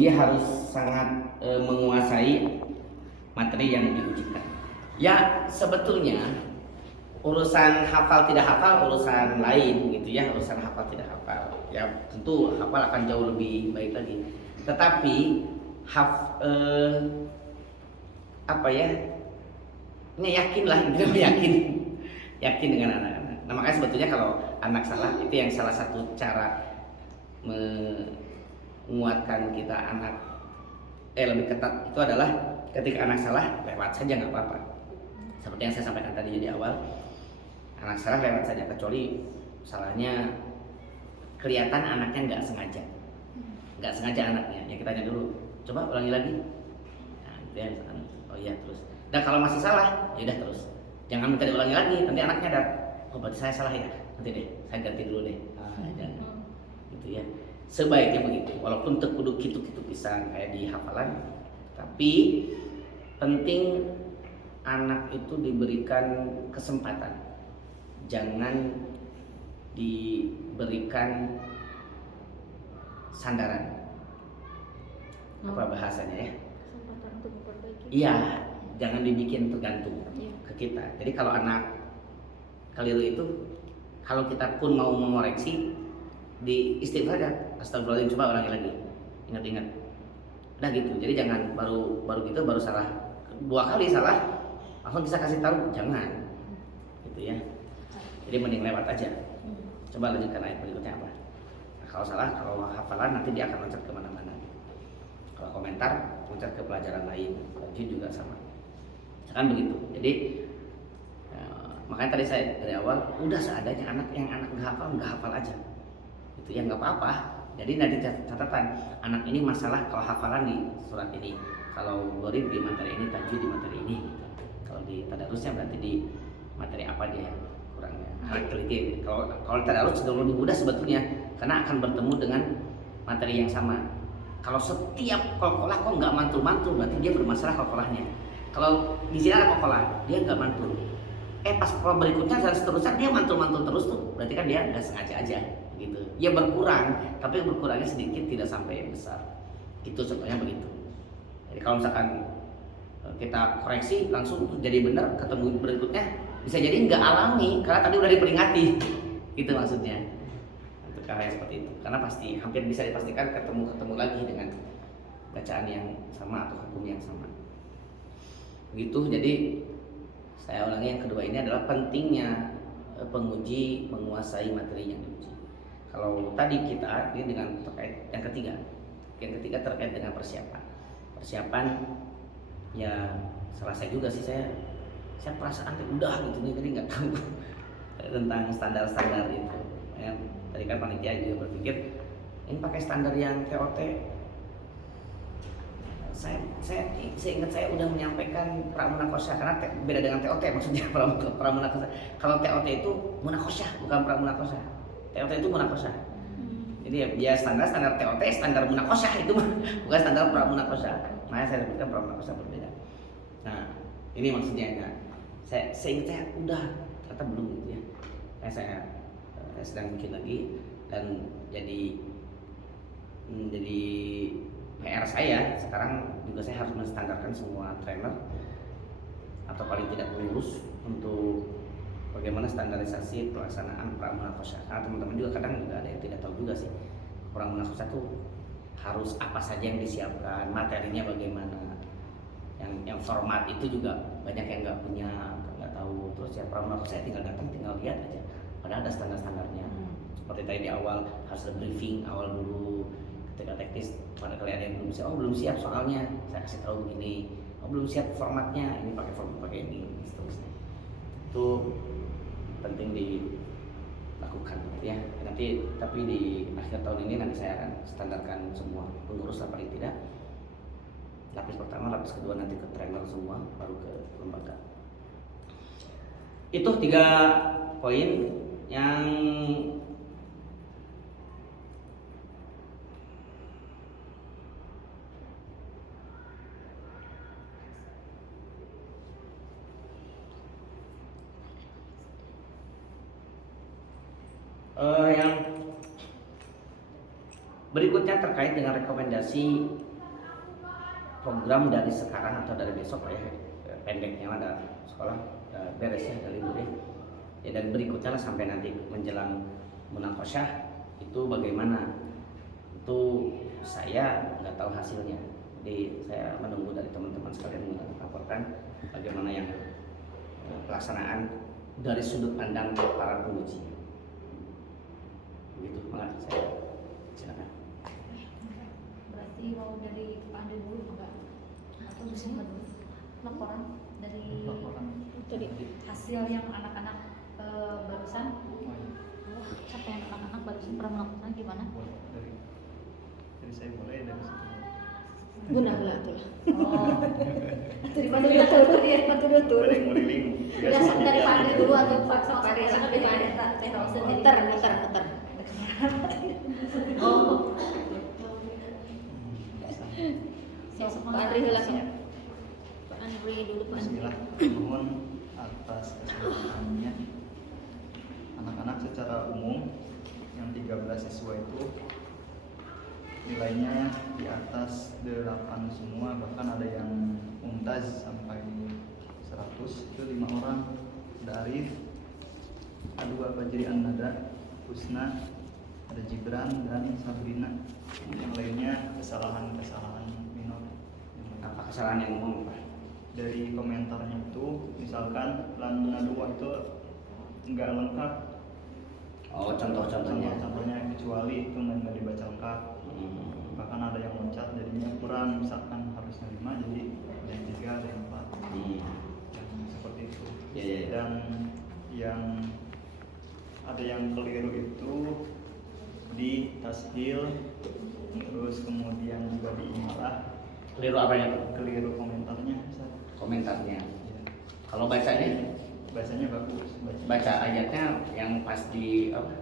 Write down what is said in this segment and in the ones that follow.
dia harus sangat menguasai materi yang diujikan. Ya sebetulnya urusan hafal tidak hafal urusan lain gitu ya, urusan hafal tidak hafal ya tentu hafal akan jauh lebih baik lagi. Tetapi apa ya, ini yakin lah, intinya yakin yakin dengan anak-anak. Nah makanya sebetulnya kalau anak salah itu yang salah satu cara menguatkan kita anak lebih ketat itu adalah ketika anak salah lewat saja nggak apa-apa. Seperti yang saya sampaikan tadi di awal, anak salah lewat saja kecuali salahnya kelihatan anaknya nggak sengaja anaknya. Ya kita tanya dulu, coba ulangi lagi. Nah, dia oh iya terus. Dan kalau masih salah, ya udah terus. Jangan minta diulangi lagi, nanti anaknya ada, oh berarti saya salah ya, nanti deh, saya ganti dulu deh. Jangan, gitu ya. Sebaiknya begitu, walaupun tekuduk kitu-kitu pisang kayak di hafalan, tapi penting anak itu diberikan kesempatan, jangan diberikan sandaran. Apa bahasanya ya? Kesempatan untuk memperbaiki. Iya, jangan dibikin tergantung ke kita. Jadi kalau anak keliru itu, kalau kita pun mau mengoreksi, di istighfar ya, astagfirullahaladzim, coba ulangi lagi, ingat-ingat, udah gitu. Jadi jangan baru gitu baru salah 2 kali salah langsung bisa kasih tahu, jangan gitu ya. Jadi mending lewat aja. Coba lanjutkan ayat berikutnya apa. Nah, kalau salah, kalau hafalan nanti dia akan loncat kemana-mana. Kalau komentar loncat ke pelajaran lain, lanjut juga sama. Kan begitu. Jadi makanya tadi saya dari awal udah seadanya, anak nggak hafal aja. Itu ya nggak apa-apa. Jadi nanti catatan anak ini masalah kalau hafalan di surat ini, kalau gharib di materi ini, tajwid di materi ini gitu. Kalau di tadarusnya berarti di materi apa dia kurangnya. Anak teliti. Kalau tadarus sudah lebih mudah sebetulnya karena akan bertemu dengan materi yang sama. Kalau setiap kolkolah kok nggak mantul-mantul, berarti dia bermasalah kolkolahnya. Kalau di sini ada kolkolah, dia nggak mantul. Pas kalau berikutnya dan seterusnya dia mantul-mantul terus tuh, berarti kan dia nggak sengaja aja gitu. Ya berkurang, tapi berkurangnya sedikit, tidak sampai besar. Itu contohnya begitu. Jadi kalau misalkan kita koreksi langsung jadi benar, ketemu berikutnya bisa jadi nggak alami karena tadi udah diperingati. Gitu maksudnya. Untuk hal yang seperti itu. Karena pasti hampir bisa dipastikan ketemu lagi dengan bacaan yang sama atau hukum yang sama. Begitu. Jadi saya ulangi, yang kedua ini adalah pentingnya penguji menguasai materi yang diuji. Kalau tadi kita ini dengan terkait yang ketiga terkait dengan persiapan ya salah saya juga sih, saya perasaan udah gitu nih, jadi nggak tahu tentang standar itu ya. Tadi kan panitia juga berpikir ini pakai standar yang TOT. Saya ingat saya udah menyampaikan pramunakosya, karena beda dengan TOT maksudnya pramunakosya. Kalau TOT itu munakosya bukan pramunakosya. TOT itu munakosya. Jadi ya standar TOT, standar munakosya itu bukan standar pramunakosya. Makanya saya sebutkan pramunakosya berbeda. Nah ini maksudnya ya. Saya ingat saya udah ternyata belum gitu ya. Saya sedang bikin lagi dan jadi PR saya sekarang juga, saya harus menstandarkan semua trainer atau paling tidak pengurus untuk bagaimana standarisasi pelaksanaan pramunakosya. Karena teman-teman juga kadang juga ada yang tidak tahu juga sih pramunakosya itu harus apa saja yang disiapkan, materinya bagaimana. Yang format itu juga banyak yang nggak tahu. Terus ya pramunakosya tinggal datang, tinggal lihat aja. Padahal ada standar-standarnya. Seperti tadi di awal harus ada briefing awal dulu. Ketika teknis, pada kalian yang belum siap soalnya, saya kasih tahu begini. Belum siap formatnya, ini pakai format pakai ini, seterusnya. Itu penting dilakukan ya. Nanti tapi di akhir tahun ini nanti saya akan standarkan semua pengurus lah paling tidak. Lapis pertama, lapis kedua nanti ke trainer semua, baru ke lembaga. Itu 3 poin yang yang berikutnya terkait dengan rekomendasi program dari sekarang atau dari besok lah ya, pendeknya ada sekolah beres ya, ada libur ya, dan berikutnya lah sampai nanti menjelang munakosyah itu bagaimana, itu saya nggak tahu hasilnya. Jadi saya menunggu dari teman-teman sekalian melaporkan bagaimana yang pelaksanaan dari sudut pandang para penguji. Begitu, makasih saya silakan. Berarti mau dari Pak Andi dulu enggak? Atau siapa dulu? Laporan dari Tadi. hasil yang anak-anak barusan. Siapa yang anak-anak barusan pernah melakukan gimana? Dari saya mulai dari situ. Guna tuh. Oh, Dari mana betul dia betul. Balik ngeliling. biasa dari Pak Andi dulu atau Pak Sopari yang lebih banyak Muter. Oh, Sok Pak Andri heula sok. Pak Andri dulu Pak Andri. Bismillah, mohon atas kesempatannya. Anak-anak secara umum yang 13 siswa itu nilainya di atas 8 semua, bahkan ada yang mumtaz sampai 100, itu 5 orang. Ada Arif, ada dua Fajri An-Nada, Husna, ada Gibran dan Sabrina. Yang lainnya kesalahan-kesalahan minor. Apa kesalahan yang umum Pak? Dari komentarnya itu, misalkan Lana 2 itu nggak lengkap. Oh, contoh-contohnya. Contohnya kecuali itu nggak dibaca lengkap. Bahkan ada yang loncat jadinya kurang, misalkan harusnya 5 jadi ada yang 3, ada yang 4. Seperti itu. Ya. Dan yang ada yang keliru itu di tasdil, terus kemudian juga di imalah. Keliru apanya tuh? Keliru komentarnya, Ustaz. Komentarnya. Ya. Kalau bacanya, Bacanya bagus. baca ayatnya yang pas di apa?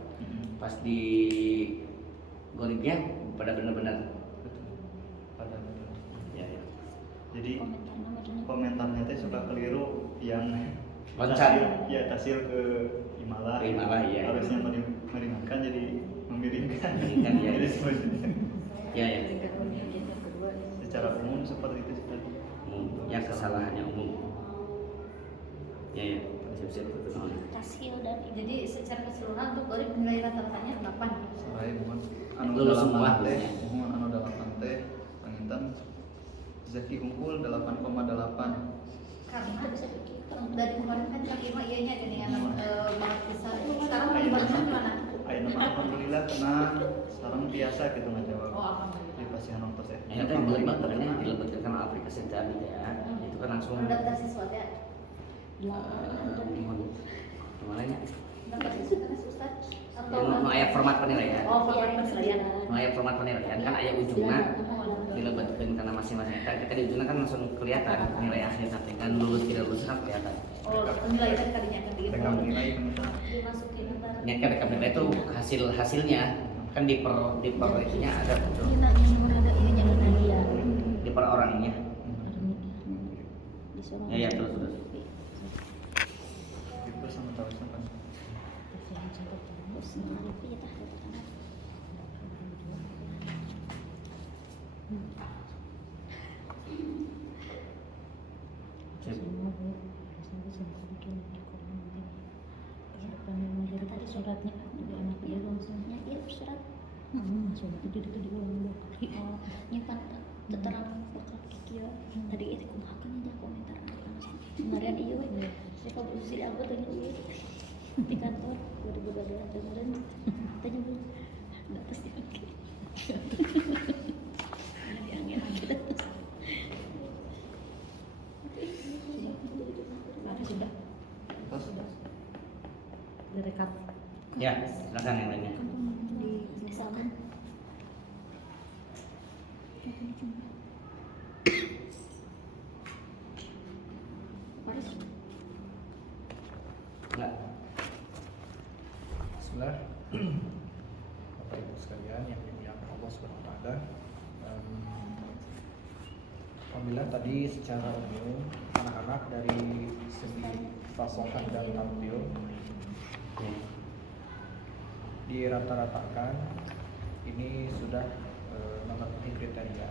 Pas di goribnya pada benar-benar. Betul. Pada betul. Ya. Jadi komentarnya teh suka keliru yang Loncat. tasil ke imalah. Ke imalah, iya. Harusnya meringankan jadi memiringkan. Memiringkan, iya. Jadi seperti itu. Ya. Secara umum seperti itu tadi. Ya, kesalahannya umum. Ya. Siap-siap. Oh. Hasil dan jadi secara keseluruhan untuk gorib nilai rata-ratanya 8. Sarai mohon Lulus semua, teh, ya. mohon anu 8 teh, panginten Zaki unggul 8,8. Karena dari kemarin kan yang 5 ianya ada yang banget besar. Sekarang mau dibagikan gimana? Ayo nama alhamdulillah kena sarang biasa gitu ngajawab. Oh, alhamdulillah. Di pasien nonton ya. Ya kan dilebatkan dilebatkan aplikasi tadi ya. Itu kan langsung Mendaftar siswa ya. mohon kemana Mendaftar siswa kan Ustaz? Atau ayat format penilaian. Oh, format penilaian. Ayat format penilaian kan ayat ujungnya dilebatkan karena masing-masing kita di ujungnya kan langsung kelihatan nilai akhir nanti kan lulus tidak lulus kan kelihatan. Oh, penilaian tadinya kan gitu. Rekam nilai kan. Dimasukin ntar. Ini kan rekam nilai itu hasilnya kan di per itunya ada muncul di per orangnya. Ya terus. Itu sama tahu kan. Tadi suratnya di anak dia langsungnya iya surat surat itu di ulang nyimpan keterangan bakal kieu tadi itu kumahakan aja komentar anak kemarin iya we saya kabur sih aku tanya iya di kantor 2012 kemarin tanya belum enggak pasti oke diangin kita sudah direkap Ya, silakan yang lainnya. di sana Enggak. Bismillah. Bapak Ibu sekalian yang dimuliakan Allah Subhanahu wa taala. Alhamdulillah tadi secara umum anak-anak dari segi fasohah dan tampil dirata-ratakan ini sudah memenuhi kriteria.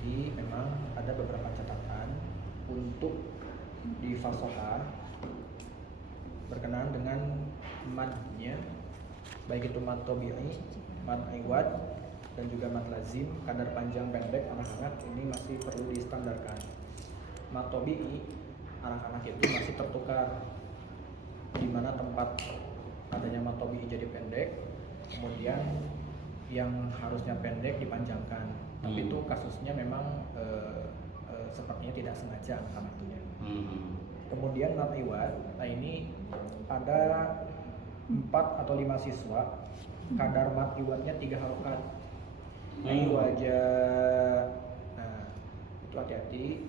Jadi memang ada beberapa catatan untuk di fasoha berkenaan dengan madnya, baik itu mad tabi'i, mad iwad, dan juga mad lazim. Kadar panjang pendek anak-anak ini masih perlu distandarkan. Mad tabi'i anak-anak itu masih tertukar, di mana tempat adanya mad tabi'i jadi pendek, kemudian yang harusnya pendek dipanjangkan. Tapi itu kasusnya memang sepertinya tidak sengaja anak-anak itu ya. Kemudian mad iwad, nah ini ada 4 atau 5 siswa, kadar mad iwadnya 3 harokat. Wajah, nah itu hati-hati.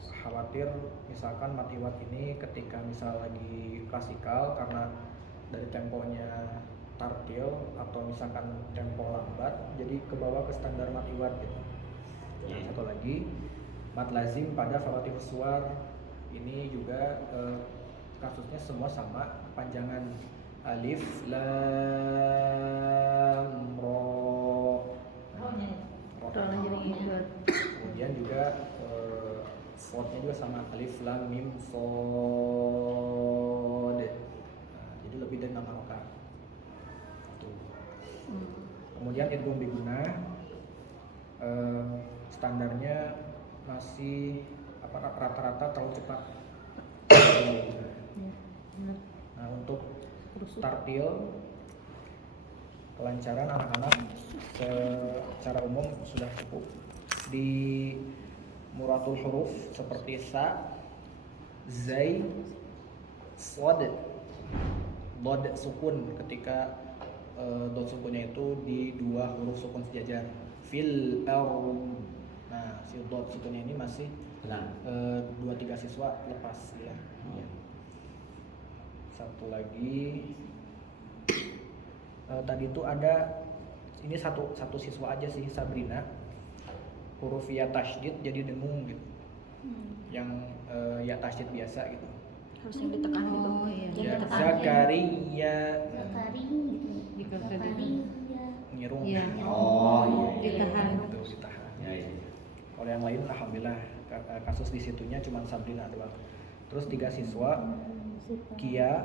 Khawatir misalkan mad iwad ini ketika misal lagi klasikal karena dari temponya tartil atau misalkan tempo lambat, jadi kebawa ke standar mad iwad gitu. Satu lagi, mad lazim pada fawatif suar ini juga kasusnya semua sama, panjangan alif lam ro. Kemudian juga fontnya juga sama, alif lam mim sod. Jadi lebih dari 6 harokat. Kemudian idgham biguna, standarnya masih rata-rata terlalu cepat. Nah, untuk tartil kelancaran anak-anak secara umum sudah cukup. Di muratul huruf seperti sa, zai, sod, dod sukun ketika dot sukunnya itu di 2 huruf sukun sejajar. Fil nah si dot sukunnya ini masih 2-3 siswa lepas ya. Satu lagi tadi itu ada ini satu siswa aja sih, Sabrina, huruf ya tasydid jadi dengung gitu. Yang ya tasydid biasa gitu. Harus yang ditekan gitu. Ya, Zakaria ngirung. Iya. Oh iya. Ditahan. Itu ditahan. Ya. Kalau yang lain alhamdulillah kasus di situnya cuma Sabrina doang. Terus 3 siswa, Kia,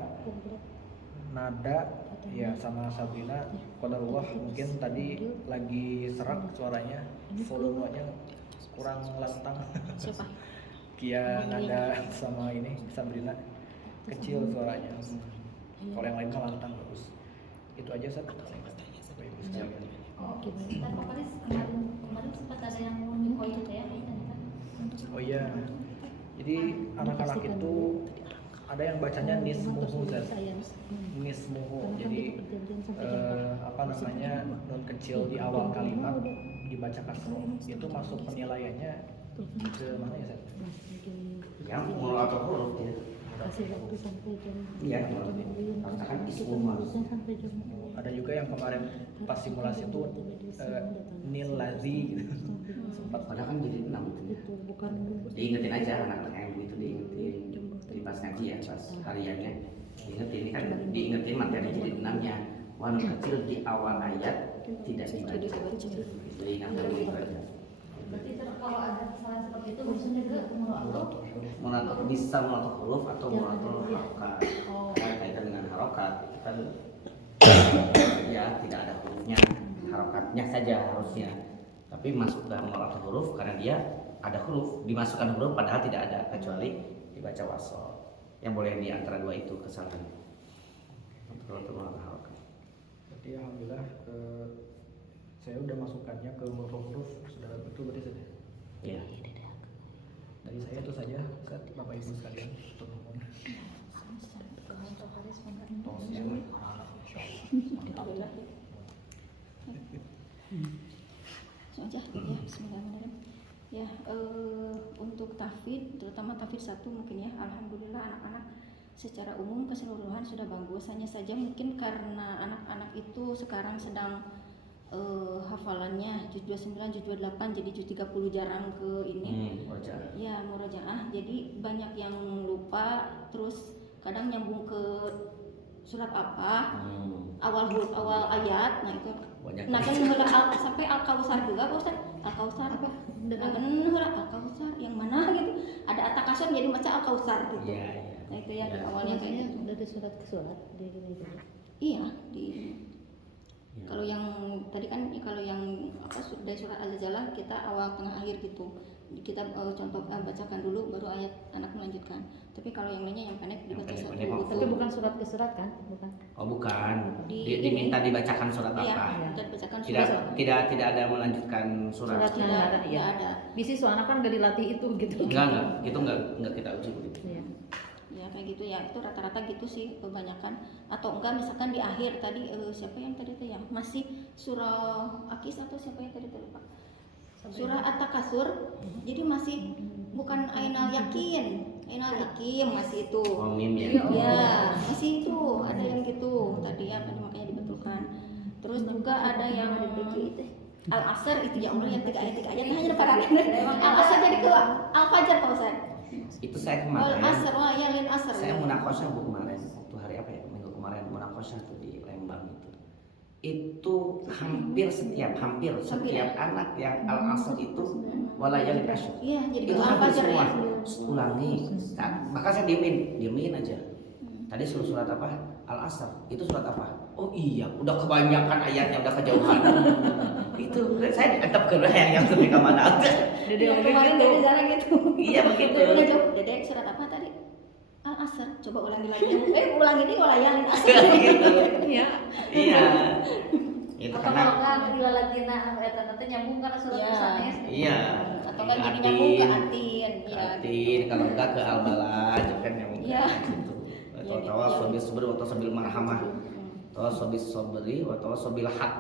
Nada, ya sama Sabrina, qadarullah mungkin tadi lagi serak suaranya, volumenya kurang lantang. Siapa? Kia, Nada sama ini Sabrina kecil suaranya. Kalau yang lain mah lantang bagus. Itu aja Sat. Bapak Ibu sekalian. Oh, dan Pak Faris kemarin sempat ada yang ngomongin koin ya, Oh iya. Jadi anak-anak itu ada yang bacanya nismuhu Zat. Nismuhu. Jadi nun kecil di awal kalimat dibaca kasroh. Itu masuk penilaiannya ke mana ya Zat? Ya, mulu atau huruf ya. Kasih waktu sampai jam. Iya, katakan ismuma. Ada juga yang kemarin pas simulasi itu nil lazi gitu. Sempat Padahal kan jadi 6 gitu. Itu bukan Diingetin aja anak-anak yang begitu, diingetin di pas ngaji ya, pas hariannya diingetin. Ini kan diingetin materi jadi 6-nya. Wan kecil di awal ayat tidak dibaca. Jadi ingat gitu aja. berarti kalau ada kesalahan seperti itu biasanya ke Mulatul bisa mulatul huruf atau mulatul harokat. Karena kaitan dengan harokat itu kan ya tidak ada hurufnya, harokatnya saja harusnya. Tapi masuk dalam mulatul huruf karena dia ada huruf, dimasukkan huruf padahal tidak ada kecuali dibaca wasol. Yang boleh di antara 2 itu kesalahan. Mulatul harokat. Berarti alhamdulillah saya udah masukkannya ke huruf sudah betul berarti sudah. Iya. Dari saya itu saja, Bapak Ibu sekalian. Mohon. Saja ya, bismillahirrahmanirrahim. Ya, untuk tahfidz, terutama tahfidz 1 mungkin ya, alhamdulillah anak-anak secara umum keseluruhan sudah bagus. Hanya saja mungkin karena anak-anak itu sekarang sedang hafalannya juz 29, juz 28, jadi juz 30 jarang ke ini. Ya, murojaah. Jadi banyak yang lupa, terus kadang nyambung ke surat apa, awal huruf awal ayat. Nah, itu banyak. Nah kan heula sampai Al-Kausar juga Pak Ustaz. Al-Kausar apa? Dengan heula Al-Kausar yang mana gitu. Ada At-Takasur jadi baca Al-Kausar gitu. Iya, iya. Nah itu ya Ya. awalnya kayak Maksudnya gitu. dari surat ke surat dia gitu. Iya di Ya. kalau yang tadi kan kalau yang apa dari surat Al-Zalzalah kita awal tengah akhir gitu. Kita bacakan dulu baru ayat anak melanjutkan. Tapi kalau yang lainnya yang pendek dibaca Yang satu pendek, gitu. Tapi bukan surat ke surat kan? Bukan. Oh bukan, Di- diminta dibacakan surat Iya, apa? kita bacakan Tidak surat. tidak ada melanjutkan surat. Suratnya Tidak, nggak ada, tidak ya. ada. Bisi soalnya kan nggak dilatih itu gitu. Enggak, itu enggak kita uji begitu. Iya. Ya kayak gitu ya, itu rata-rata gitu sih kebanyakan. Atau enggak misalkan di akhir tadi siapa yang tadi tuh ya masih surah Akis atau siapa yang tadi lupa, surah At-Takasur, jadi masih bukan Ainal Yakin, Ainal Yakin masih itu. Oh, mim ya. Ya masih itu ada yang gitu tadi ya makanya dibetulkan. Terus juga ada yang Al-Asr itu ya Allah yang 3 ayat hanya pada Al-Asr jadi ke Al-Fajr Pak Ustaz. Itu saya Oh, kemarin. Al-Asr, wah ya lin Asr. Saya munakosah bu kemarin. Itu hari apa ya? Minggu kemarin munakosah tuh di Lembang itu. Itu hampir setiap anak yang al-asr itu walayalin asyr. Iya, jadi Itu ke hampir Al-Fajr semua. ya. Ulangi. Nah, maka saya diemin aja. Tadi suruh surat apa? Al-Asr. Itu surat apa? Oh iya, udah kebanyakan ayatnya, udah kejauhan. Itu saya diantep ke yang lebih ke mana aja. Dede Iya, oke kemarin gitu. Dede Zara gitu. Iya begitu. Dede udah jawab, Dede surat apa tadi? Al-Asr. Coba ulangi lagi. Ulangi nih walayalin asr. Gitu. Iya. Iya. Itu Atau karena kalau kan di lalatina eta nanti nyambung karena surat Iya. kesannya. iya. Atau kan jadi Atin, nyambung ke Atin. ke Iya. Atin, kalau enggak ke Al-Balad kan yang Iya. gitu. Atau Iya, tawasul iya. bis sabr atau sabil marhamah. Hmm. Tawasul bis sabri atau sabil haq.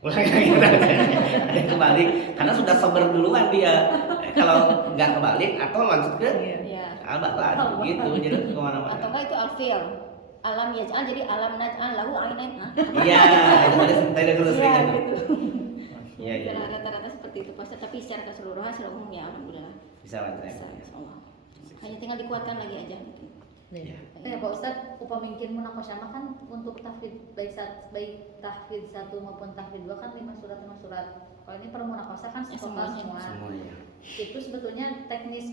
Ulangi ada kebalik karena sudah sabar duluan dia. Kalau nggak kebalik atau lanjut ke Iya. Al-Balad gitu jadi Atau kemana-mana. enggak itu Al-Fil. Alam yaj'al jadi alam naj'al lahu ainain. Iya, tadi dulu sering Iya, itu. gitu. Iya, iya. Rata-rata seperti itu Pak Ustaz, tapi secara keseluruhan secara umum ya alhamdulillah. Bisa lanjut. Bisa, insyaallah. Hanya tinggal dikuatkan lagi aja gitu. Iya. Ya Pak Ustadz, upamingkin munakosah kan untuk tahfidz baik tahfidz 1 maupun tahfidz 2 kan 5 surat. Kalau ini per munakosah kan Ya, total semuanya. semua. Semuanya. Itu sebetulnya teknis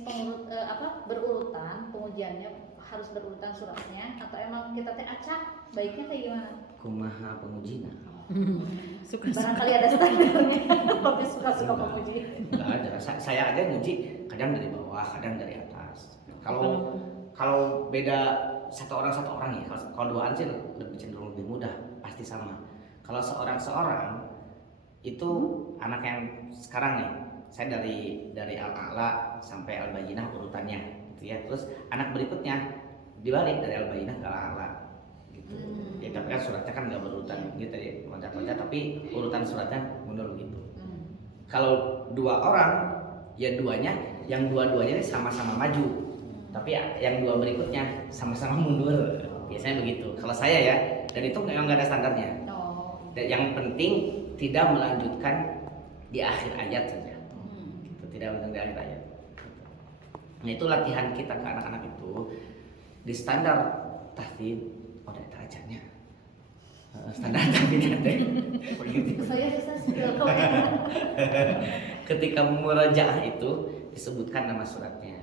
berurutan pengujiannya harus berurutan suratnya atau emang kita teh acak baiknya kayak gimana? Kumaha pengujina. Suka Barangkali ada standarnya. Tapi suka-suka penguji. Enggak ada. Saya aja nguji kadang dari bawah, kadang dari atas. Kalau beda satu orang ya. Kalau duaan sih lebih cenderung lebih mudah, pasti sama. Kalau seorang itu anak yang sekarang nih, saya dari Al-A'la sampai Al-Bayyinah urutannya gitu ya. Terus anak berikutnya dibalik dari Al-Bayyinah ke Al-A'la gitu. Ya tapi kan suratnya kan nggak berurutan gitu ya, loncat-loncat tapi urutan suratnya mundur gitu. Kalau 2 orang ya yang dua-duanya ini sama-sama maju. Tapi yang 2 berikutnya sama-sama mundur. Biasanya begitu. Kalau saya ya, dan itu memang nggak ada standarnya. Oh. Dan yang penting tidak melanjutkan di akhir ayat saja. Gitu, tidak melanjutkan di akhir ayat. Nah itu latihan kita ke anak-anak itu di standar tahfidz. Oh dari ajarnya. Standar tahfidznya teh. Begitu. Saya sebelum Ketika murajaah itu disebutkan nama suratnya.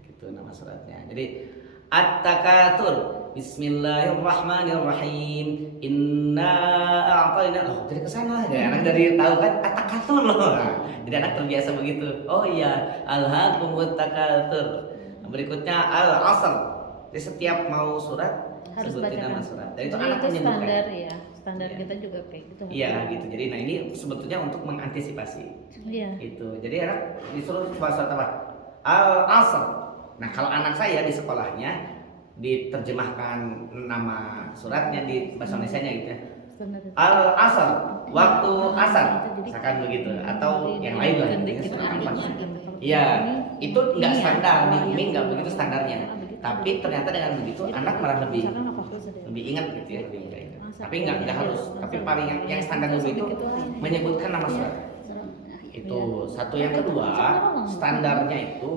Gitu nama suratnya. Jadi At-Takatsur. Bismillahirrahmanirrahim. Inna a'tayna. Oh, dari kesana ya. Anak dari tahu kan At-Takatsur loh. Jadi anak terbiasa begitu. Oh iya, Alhaakumut takatsur. Berikutnya Al-Asr. Jadi setiap mau surat harus sebutin nama bacakan. surat. Dan itu Jadi anak itu menyebutkan. standar ya. Standar Iya. kita juga kayak gitu. Iya gitu. Jadi nah ini sebetulnya untuk mengantisipasi. Iya. Gitu. Jadi anak disuruh coba surat apa? Al-Asr. Nah kalau anak saya di sekolahnya diterjemahkan nama suratnya di bahasa Indonesianya gitu ya. Standar itu. Al-Asr, waktu asar, Jadi- misalkan begitu atau yang lain lah. Gede Intinya gitu surat apa? artinya gitu. Iya, itu nggak Ini ya, standar di yang Umi nggak ini, begitu standarnya. begitu. Tapi ternyata dengan begitu Jadi anak malah lebih misalkan apa khusus ya? lebih ingat gitu ya, lebih ingat. Masa Tapi nggak iya, harus. iya, Tapi masa paling yang standar dulu itu gitu aja. menyebutkan nama surat. Serem. Itu satu yang kedua standarnya itu